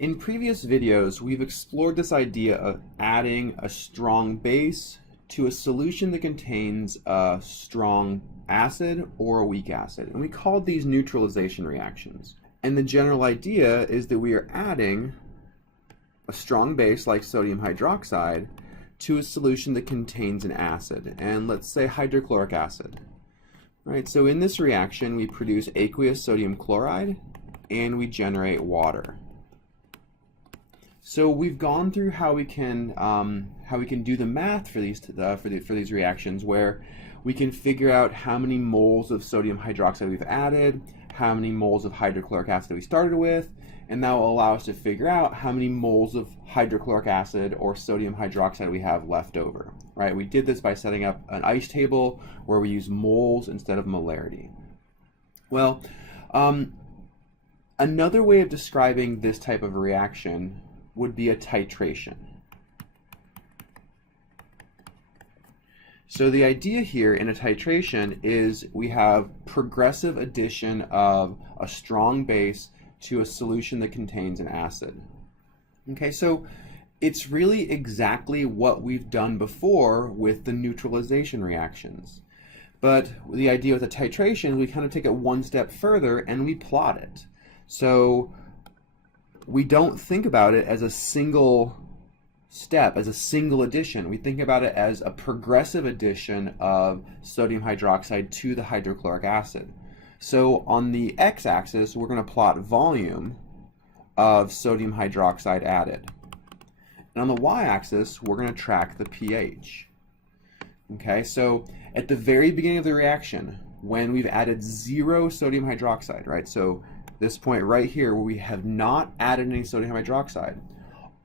In previous videos, we've explored this idea of adding a strong base to a solution that contains a strong acid or a weak acid, and we called these neutralization reactions. And the general idea is that we are adding a strong base like sodium hydroxide to a solution that contains an acid, and let's say hydrochloric acid. Right, so in this reaction we produce aqueous sodium chloride and we generate water. So we've gone through how we can do the math for these reactions, where we can figure out how many moles of sodium hydroxide we've added, how many moles of hydrochloric acid we started with, and that will allow us to figure out how many moles of hydrochloric acid or sodium hydroxide we have left over. Right? We did this by setting up an ice table where we use moles instead of molarity. Well, another way of describing this type of a reaction would be a titration. So the idea here in a titration is we have progressive addition of a strong base to a solution that contains an acid. Okay, so it's really exactly what we've done before with the neutralization reactions. But the idea with a titration, we kind of take it one step further and we plot it. So we don't think about it as a single step, as a single addition. We think about it as a progressive addition of sodium hydroxide to the hydrochloric acid. So on the x-axis, we're going to plot volume of sodium hydroxide added. And on the y-axis, we're going to track the pH. Okay, so at the very beginning of the reaction, when we've added 0 sodium hydroxide, right? So this point right here where we have not added any sodium hydroxide,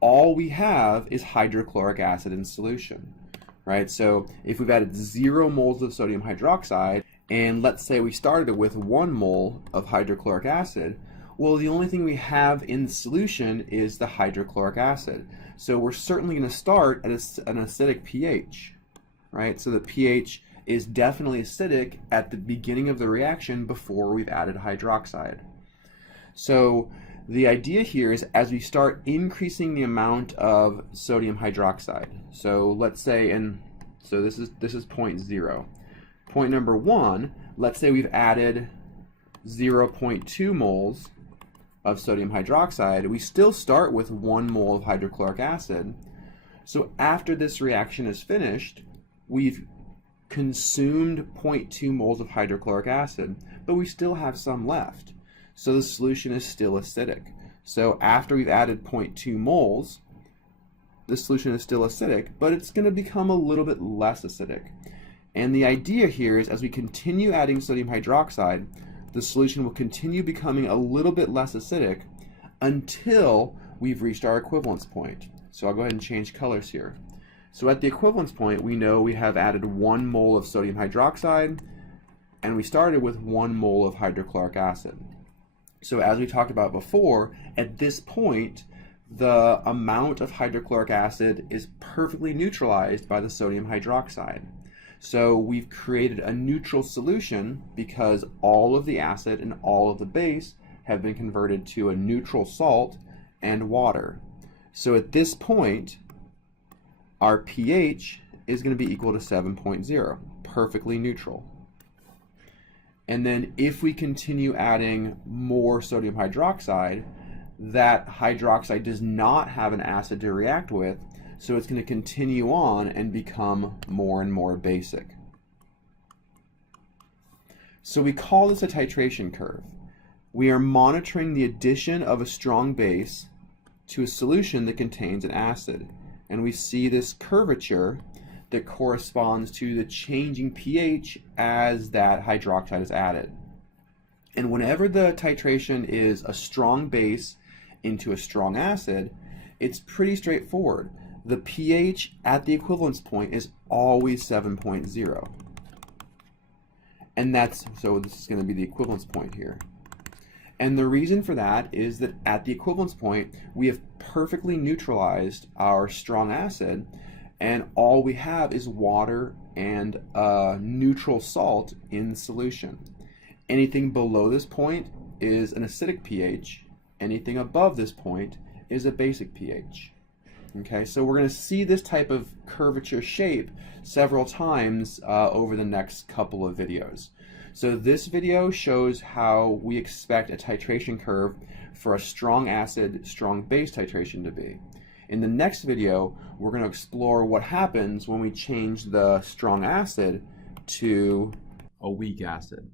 all we have is hydrochloric acid in solution, right? So if we've added 0 moles of sodium hydroxide, and let's say we started with 1 mole of hydrochloric acid, well, the only thing we have in the solution is the hydrochloric acid. So we're certainly going to start at an acidic pH, right? So the pH is definitely acidic at the beginning of the reaction before we've added hydroxide. So the idea here is as we start increasing the amount of sodium hydroxide, so let's say, so this is point 0. Point number 1, let's say we've added 0.2 moles of sodium hydroxide. We still start with 1 mole of hydrochloric acid. So after this reaction is finished, we've consumed 0.2 moles of hydrochloric acid, but we still have some left. So the solution is still acidic. So after we've added 0.2 moles, the solution is still acidic, but it's going to become a little bit less acidic. And the idea here is as we continue adding sodium hydroxide, the solution will continue becoming a little bit less acidic until we've reached our equivalence point. So I'll go ahead and change colors here. So at the equivalence point, we know we have added 1 mole of sodium hydroxide, and we started with 1 mole of hydrochloric acid. So as we talked about before, at this point, the amount of hydrochloric acid is perfectly neutralized by the sodium hydroxide. So we've created a neutral solution because all of the acid and all of the base have been converted to a neutral salt and water. So at this point, our pH is going to be equal to 7.0, perfectly neutral. And then if we continue adding more sodium hydroxide, that hydroxide does not have an acid to react with, so it's going to continue on and become more and more basic. So we call this a titration curve. We are monitoring the addition of a strong base to a solution that contains an acid. And we see this curvature that corresponds to the changing pH as that hydroxide is added. And whenever the titration is a strong base into a strong acid, it's pretty straightforward. The pH at the equivalence point is always 7.0. And so this is going to be the equivalence point here. And the reason for that is that at the equivalence point, we have perfectly neutralized our strong acid, and all we have is water and a neutral salt in solution. Anything below this point is an acidic pH. Anything above this point is a basic pH. Okay, so we're going to see this type of curvature shape several times over the next couple of videos. So this video shows how we expect a titration curve for a strong acid, strong base titration to be. In the next video, we're going to explore what happens when we change the strong acid to a weak acid.